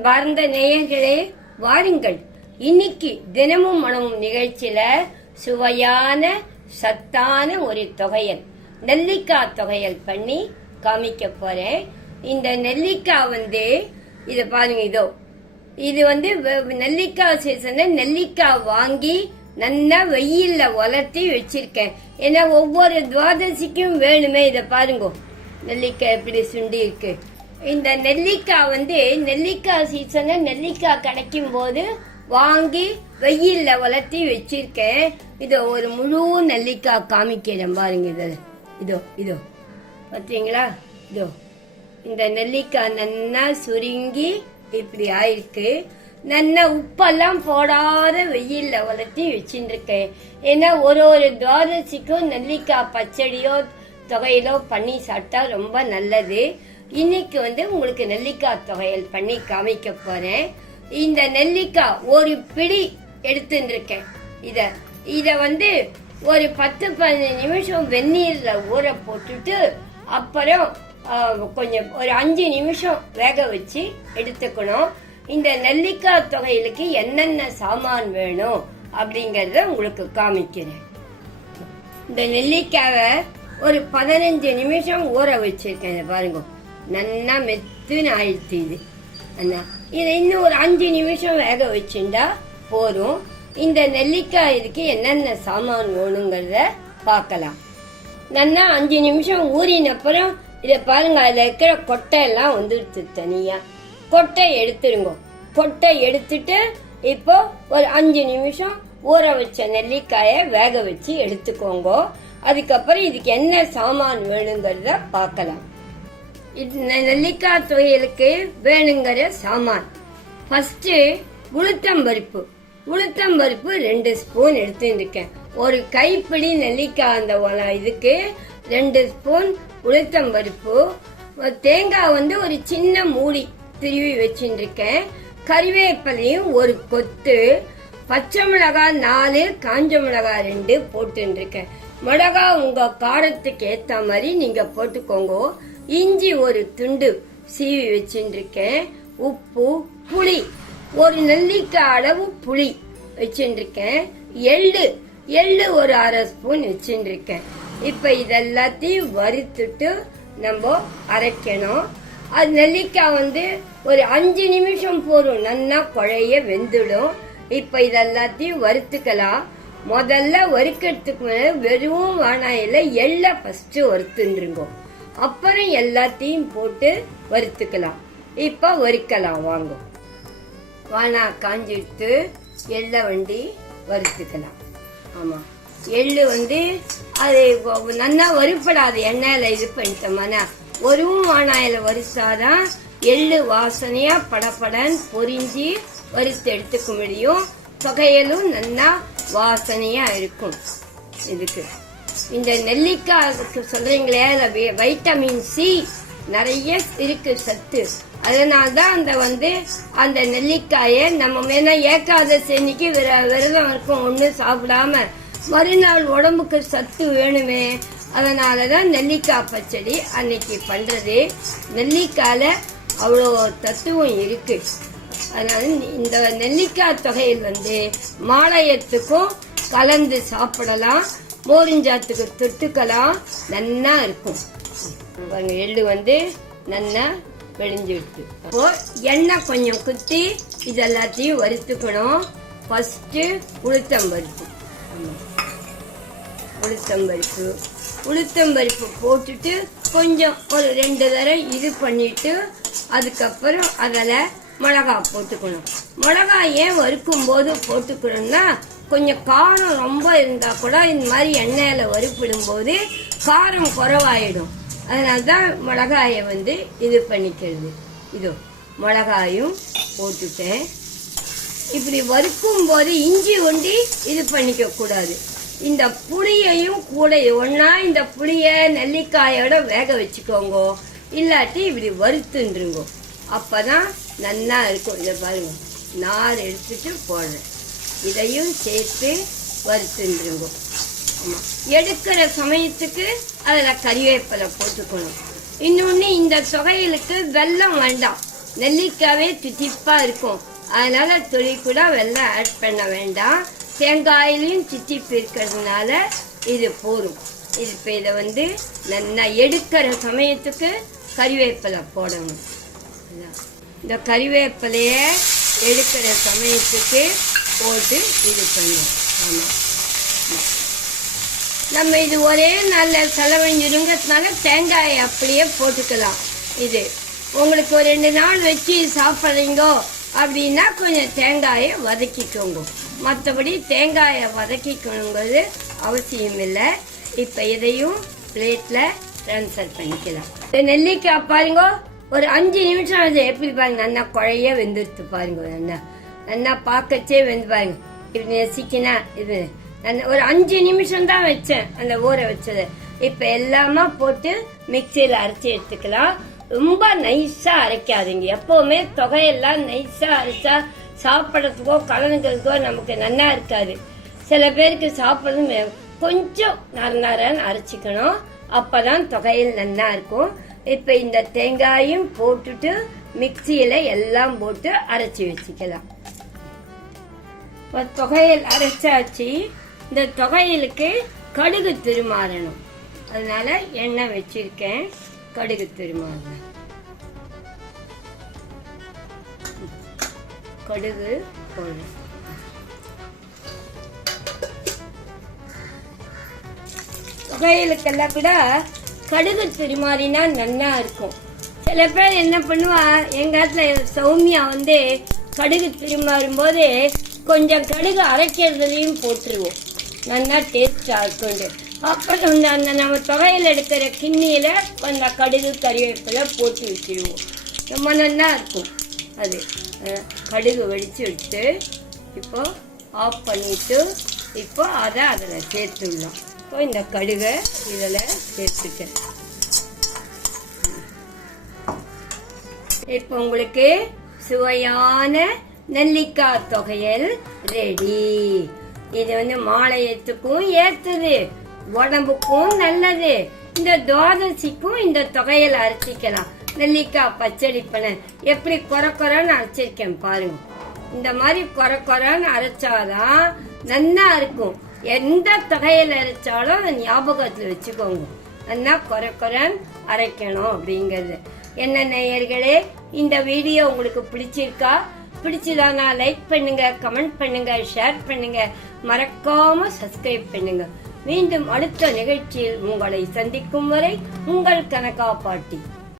அன்பார்ந்த நேயர்களே, வாருங்கள். இன்னைக்கு தினமும் மனமும் நிகழ்ச்சியில சுவையான சத்தான ஒரு தொகையல், நெல்லிக்காய் தொகையல் பண்ணி காமிக்க போறேன். இந்த நெல்லிக்காய் இத பாருங்க, இது நெல்லிக்காய் சீசன்ல நெல்லிக்காய் வாங்கி நல்லா வெயில்ல வளர்த்தி வச்சிருக்கேன். ஏன்னா ஒவ்வொரு துவாதசிக்கும் வேணுமே. இத பாருங்க, நெல்லிக்காய் எப்படி சுண்டி இருக்கு. இந்த நெல்லிக்காய் நெல்லிக்காய் சீசன்ல நெல்லிக்காய் கிடைக்கும் போது வாங்கி வெயில்ல வளர்த்தி வச்சிருக்கேன். இதோ ஒரு முழு நெல்லிக்காய் காமிக்கிறேன் பாருங்க. இதோ பார்த்தீங்களா? இதோ இந்த நெல்லிக்காய் நல்லா சுருங்கி இப்படி ஆயிருக்கு. நல்லா உப்பெல்லாம் போடாத வெயில்ல வளர்த்தி வச்சுருக்கேன். ஏன்னா ஒரு துவாதசிக்கும் நெல்லிக்காய் பச்சடியோ தொகையிலோ பண்ணி சாப்பிட்டா ரொம்ப நல்லது. இன்னைக்கு உங்களுக்கு நெல்லிக்காய் தொகையல் பண்ணி காமிக்க போறேன். இந்த நெல்லிக்காய் ஒரு பிடி எடுத்துருக்கேன். இத ஒரு 10-15 நிமிஷம் வெந்நீர்ல ஊற போட்டுட்டு அப்புறம் கொஞ்சம் ஒரு 5 நிமிஷம் வேக வச்சு எடுத்துக்கணும். இந்த நெல்லிக்காய் தொகையிலுக்கு என்னென்ன சாமான் வேணும் அப்படிங்கறத உங்களுக்கு காமிக்கிறேன். இந்த நெல்லிக்காவை ஒரு 15 நிமிஷம் ஊற வச்சிருக்கேன். பாருங்க, நல்லா மெத்துன்னு ஆயிடுச்சு. இதை இன்னும் ஒரு 5 நிமிஷம் வேக வச்சுட்டா போதும். இந்த நெல்லிக்காய் இதுக்கு என்னென்ன சாமான் வேணுங்கிறத பார்க்கலாம். நல்லா 5 நிமிஷம் ஊறினப்புறம் இதை பாருங்க, அதுல இருக்கிற கொட்டை எல்லாம் வந்துடுச்சு. தனியா கொட்டை எடுத்துருங்க. கொட்டை எடுத்துட்டு இப்போ ஒரு 5 நிமிஷம் ஊற வச்ச நெல்லிக்காய வேக வச்சு எடுத்துக்கோங்க. அதுக்கப்புறம் இதுக்கு என்ன சாமான் வேணுங்கிறத பார்க்கலாம். நெல்லிக்காய் துவையலுக்கு வேணுங்கிற சாமான், ஃபர்ஸ்ட் உளுத்தம்பருப்பு 2 ஸ்பூன் எடுத்துருக்கேன். ஒரு கைப்பிடி நெல்லிக்காய் அந்த இதுக்கு 2 ஸ்பூன் உளுத்தம்பருப்பு. தேங்காய் ஒரு சின்ன மூடி திருவி வச்சுருக்கேன். கறிவேப்பிலையும் ஒரு கொத்து, பச்சை மிளகாய் 4, காஞ்ச மிளகாய் 2 போட்டுருக்கேன். மிளகா உங்க காரத்துக்கு ஏத்த மாதிரி நீங்க போட்டுக்கோங்க. இஞ்சி ஒரு துண்டு சீவி வச்சுருக்கேன். உப்பு, புளி, ஒரு நெல்லிக்காய் அளவு புளி வச்சுருக்கேன். எள்ளு ஒரு 1/2 ஸ்பூன் வச்சுருக்கேன். இப்ப இதெல்லாத்தையும் வறுத்துட்டு நம்ம அரைக்கணும். அது நெல்லிக்காய் ஒரு 5 நிமிஷம் போதும், நல்லா குழைய வெந்துடும். இப்ப இதெல்லாத்தையும் வறுத்துக்கலாம். முதல்ல வறுக்கிறதுக்கு மேல வெறும் வானாயில எள்ள ஃபர்ஸ்ட் வறுத்துருங்க. அப்புறம் எல்லாத்தையும் போட்டு வறுத்துக்கலாம். இப்ப வறுக்கலாம் வாங்க. வானா காஞ்சிட்டு எள்ள வறுத்துக்கலாம். ஆமா, எள்ளு அது நல்லா வறுப்படாது. எண்ணெயில இது பண்ணிட்டோம்னா ஒரு வானாயில வறுத்தாதான் எள்ளு வாசனையா படப்படன்னு பொரிஞ்சு வறுத்து எடுத்துக்க முடியும். தொகையலும் நல்லா வாசனையா இருக்கும். இதுக்கு இந்த நெல்லிக்காய்க்கு சொல்றீங்களே, வைட்டமின் சி நிறைய இருக்கு, சத்து. அதனால்தான் அந்த நெல்லிக்காய நம்ம மேல ஏகாதசி அன்னைக்கு விரதம் இருக்கும், ஒன்னும் சாப்பிடாம மறுநாள் உடம்புக்கு சத்து வேணுமே. அதனாலதான் நெல்லிக்காய் பச்சடி அன்னைக்கு பண்றது. நெல்லிக்காயில அவ்வளோ தத்துவம் இருக்கு. அதனால இந்த நெல்லிக்காய் தொகையில் மாலயத்துக்கும் கலந்து சாப்பிடலாம், மோரிஞ்சாத்துக்கு தொட்டுக்கலாம், நல்லா இருக்கும். எள்ளு நல்லா வெளிஞ்சிடுச்சு. அப்போ எண்ணெய் கொஞ்சம் குத்தி இதெல்லாத்தையும் வறுத்துக்கணும். ஃபர்ஸ்ட் உளுத்தம்பருப்பு போட்டுட்டு கொஞ்சம் ஒரு 2 தடவை இது பண்ணிட்டு அதுக்கப்புறம் அதில் மிளகாய் போட்டுக்கணும். மிளகாய் ஏன் வறுக்கும் போது போட்டுக்கணும்னா, கொஞ்சம் காரம் ரொம்ப இருந்தா கூட இந்த மாதிரி எண்ணெயில வறுப்பிடும் போது காரம் குறைவாயிடும். அதனால்தான் மிளகாயை இது பண்ணிக்கிறது. இதோ மிளகாயும் போட்டுட்டேன். இப்படி வறுக்கும் போது இஞ்சி இது பண்ணிக்க கூடாது. இந்த புளியையும் கூட ஒன்னா இந்த புளிய நெல்லிக்காயோட வேக வச்சுக்கோங்க. இல்லாட்டி இப்படி வறுத்துருங்க. அப்பதான் நல்லா இருக்கும். இதை பாருங்க, நார் எடுத்துட்டு போடுறேன். இதையும் சேர்த்து வறுத்துருங்க. ஆமா, எடுக்கிற சமயத்துக்கு அதுல கறிவேப்பிலை போட்டுக்கணும். இன்னொன்னு, இந்த தொகையலுக்கு வெல்லம் வேண்டாம். நெல்லிக்காவே தித்திப்பா இருக்கும். அதனால துளி கூட வெல்லம் ஆட் பண்ண வேண்டாம். தேங்காயிலையும் தித்திப்பு இருக்கிறதுனால இது போதும். இப்போ இதை வந்து நல்லா எடுக்கிற சமயத்துக்கு கறிவேப்பிலை போடணும். இந்த கறிவேப்பிலையை எடுக்கிற சமயத்துக்கு போட்டு இது பண்ணணும். ஆமாம், நம்ம இது ஒரே நாளில் செலவழிஞ்சிருங்கிறதுனால தேங்காயை அப்படியே போட்டுக்கலாம். இது உங்களுக்கு ஒரு 2 நாள் வச்சு சாப்பிட்றீங்கோ அப்படின்னா கொஞ்சம் தேங்காயை வதக்கிக்கோங்க. மற்றபடி தேங்காயை வதக்கிக்கணுங்கிறது அவசியம் இல்லை. இப்போ இதையும் பிளேட்டில் ட்ரான்ஸ்ஃபர் பண்ணிக்கலாம். நெல்லிக்காய் பாருங்க, ஒரு 5 நிமிஷம் அது எப்படி பாருங்க, நல்லா குழைய வெந்துடுத்து பாருங்க. நல்லா பார்க்கச்சே வெந்து பாருங்க. இப்படி நெசிக்கினா இது ஒரு 5 நிமிஷம் தான் வச்சேன் அந்த ஊற வச்சது. இப்போ எல்லாமே போட்டு மிக்சியில் அரைச்சி எடுத்துக்கலாம். ரொம்ப நைஸா அரைக்காதீங்க. எப்பவுமே தொகையெல்லாம் நைஸா அரைச்சா சாப்பிட்றதுக்கோ கலந்துக்கிறதுக்கோ நமக்கு நல்லா இருக்காது. சில பேருக்கு சாப்பிட்றது கொஞ்சம் நரநரன்னு அரைச்சிக்கணும். அப்பதான் தொகையில் நல்லா இருக்கும். இப்போ இந்த தேங்காயும் போட்டுட்டு மிக்சியில எல்லாம் போட்டு அரைச்சி வச்சுக்கலாம். தொகையில் அரைச்சாச்சு. இந்த தொகையிலுக்கு கடுகு திருமாறணும். அதனால எண்ணெய் வச்சிருக்கேன். கடுகு திருமாறணும். கடுகு போடணும். தொகையிலுக்கெல்லாம் கூட கடுகு திருமாறினா நல்லா இருக்கும். சில பேர் என்ன பண்ணுவா, எங்க இடத்துல சௌமியா வந்து கடுகு திருமாறும் போது கொஞ்சம் கடுகு அரைக்கிறதுலையும் போட்டுருவோம். நல்லா டேஸ்டா இருக்கும். அப்புறம் அந்த நம்ம தொகையில் எடுக்கிற கிண்ணியில கொஞ்சம் கடுகு கறிவேப்பிலை போட்டு வச்சிருவோம். ரொம்ப நல்லா இருக்கும். அது கடுகு வெடிச்சு எடுத்து இப்போ ஆஃப் பண்ணிட்டு இப்போ அதை அதில் சேர்த்துடலாம். இப்போ இந்த கடுகை இதில் சேர்த்துட்டேன். இப்போ உங்களுக்கு சுவையான நெல்லிக்காய் தொகையல் ரெடி. இது வந்து மாலையத்துக்கும் ஏத்துது, உடம்புக்கும் நல்லது. இந்த துவாதசிக்கும் இந்த தொகையல் அரைச்சிக்கலாம். நெல்லிக்காய் பச்சடி பண்ண எப்படி கொரன்னு அரைச்சிருக்கேன் பாருங்க. இந்த மாதிரி கொரன்னு அரைச்சாதான் நல்லா இருக்கும். எந்த தொகையில் அரைச்சாலும் அதை ஞாபகத்தில் வச்சுக்கோங்க. நல்லா கொரன்னு அரைக்கணும் அப்படிங்கிறது. என்ன நேயர்களே, இந்த வீடியோ உங்களுக்கு பிடிச்சிருக்கா? பிடிச்சதானா லைக் பண்ணுங்க, கமெண்ட் பண்ணுங்க, ஷேர் பண்ணுங்க, மறக்காம சப்ஸ்கிரைப் பண்ணுங்க. மீண்டும் அடுத்த நிகழ்ச்சியில் உங்களை சந்திக்கும் வரை உங்கள் கனகா பாட்டி.